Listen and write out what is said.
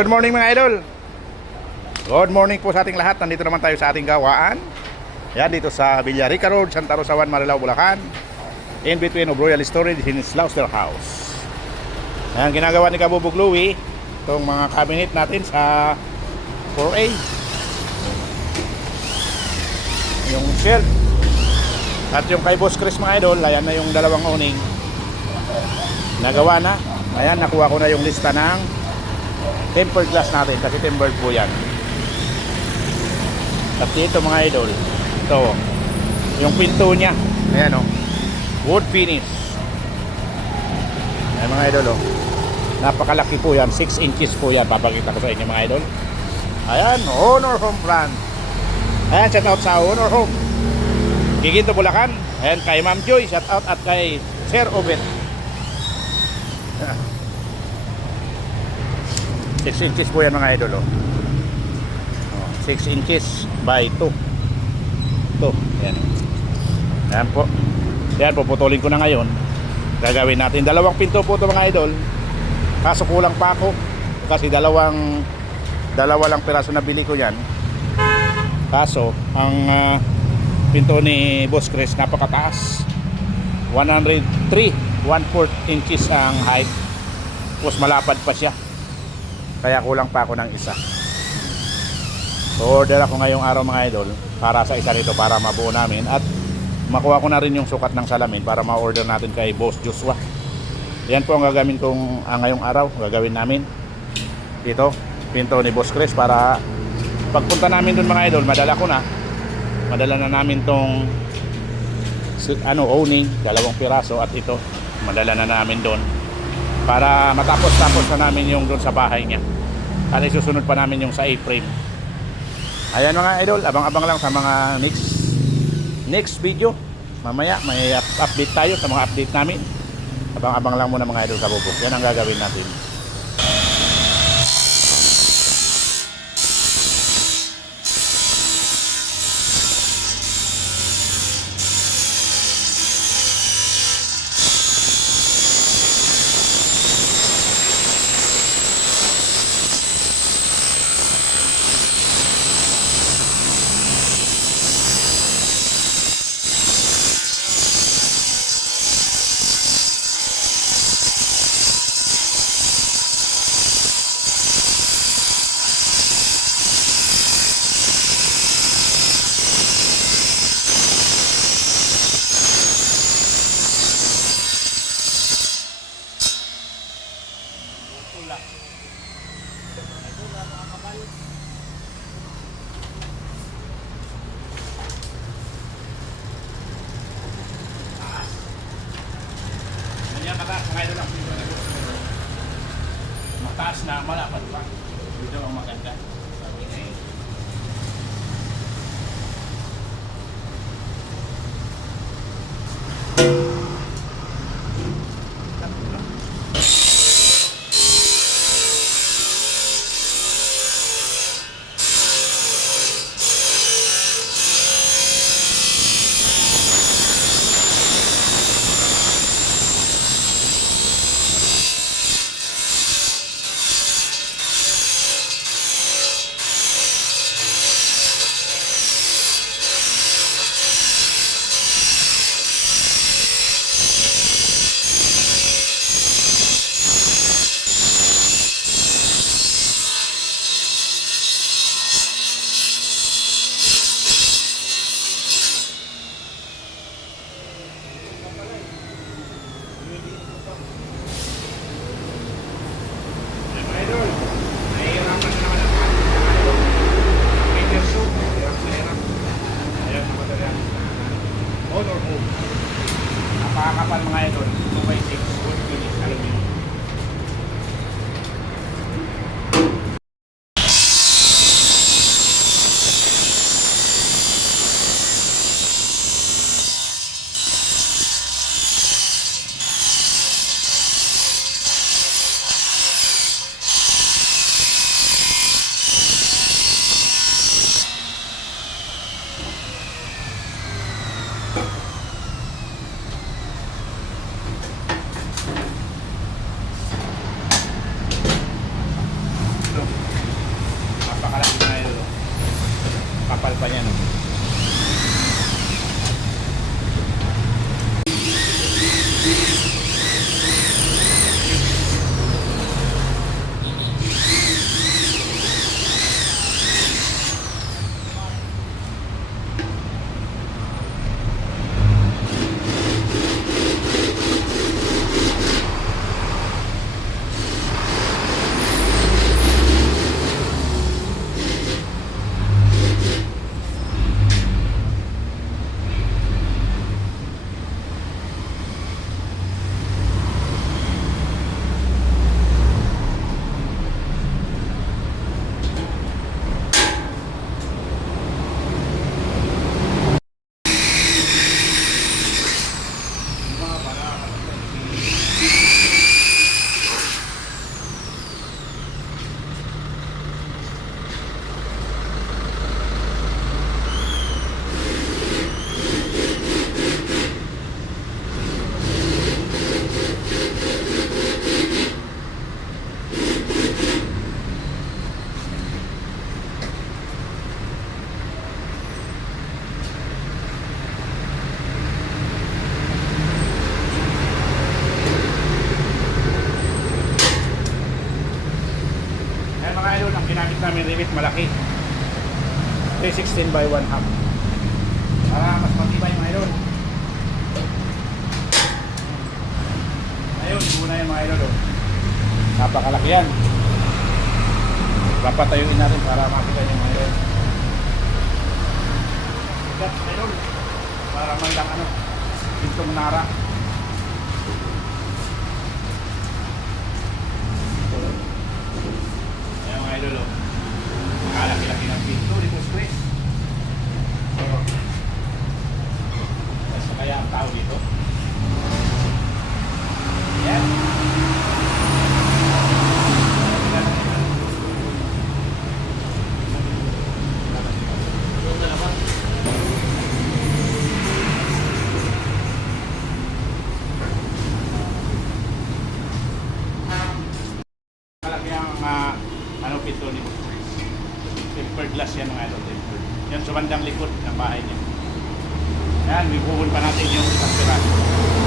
Good morning mga idol. Good morning po sa ating lahat. Nandito naman tayo sa ating gawaan. Yan dito sa Villarica Road, Santa Rosawan, Marilao, Bulacan. In between of Royal Storage in Slaughter House. Ayan, ginagawa ni Kabubog Louie itong mga cabinet natin sa 4A. Yung shelf. At yung kay Boss Chris mga idol, ayan na yung dalawang awning. Nagawa na. Ayan, nakuha ko na yung lista ng tempered glass natin kasi tempered po yan. At dito mga idol, ito yung pinto nya, ayan o, wood finish. Ayan mga idol o, napakalaki po yan, 6 inches po yan. Papakita ko sa inyo mga idol. Ayan, Honor Home brand. Ayan, shout out sa Honor Home Giginto, Bulacan. Ayan, kay Ma'am Joy, shout out. At kay Sir Obet. 6 inches po yan mga idol oh. 6 inches by 2. Ito, yan. Yan po. Yan, puputulin ko na ngayon. Gagawin natin. Dalawang pinto po ito mga idol. Kaso kulang pa ako. Kasi dalawa lang piraso na bili ko yan. Kaso, ang pinto ni Boss Chris napakataas. 103, 1/4 inches ang height. Tapos malapad pa siya. Kaya kulang pa ako ng isa. So order ako ngayong araw mga idol para sa isa nito para mabuo namin. At makuha ko na rin yung sukat ng salamin para ma-order natin kay Boss Joshua. Yan po ang gagawin kong ngayong araw. Gagawin namin dito, pinto ni Boss Chris, para pagpunta namin dun mga idol, madala na namin tong owning, 2 piraso. At ito, madala na namin dun para matapos na namin yung doon sa bahay niya. At isusunod pa namin yung sa A-frame. Ayan mga idol, abang-abang lang sa mga next video. Mamaya may update tayo sa mga update namin. Abang-abang lang muna mga idol sa bubok. Yan ang gagawin natin. Mataas na, malapad pa. Dito ang maganda. Sabi na yun. Napakakapal mga idol, 2x6 wood finish aluminum. namin rivet malaki. 316 by 1 half. Para mas matibay mga idol. Ayun, muna yung mga idol. Oh. Napakalaki yan. Papatayuin natin para makita yung mga idol. Sigat mga idol. Para man lang ano, pintong nara. Ayan mga idol. Oh. Kalaki-laki ng pinto dito stress. So, basta kaya ang tao dito. Yan. Malaki ang ano pinto ni tempered glass yan mga idol. Yan sa bandang likod ng bahay niya. Yan, ipuhon pa natin yung isang piraso.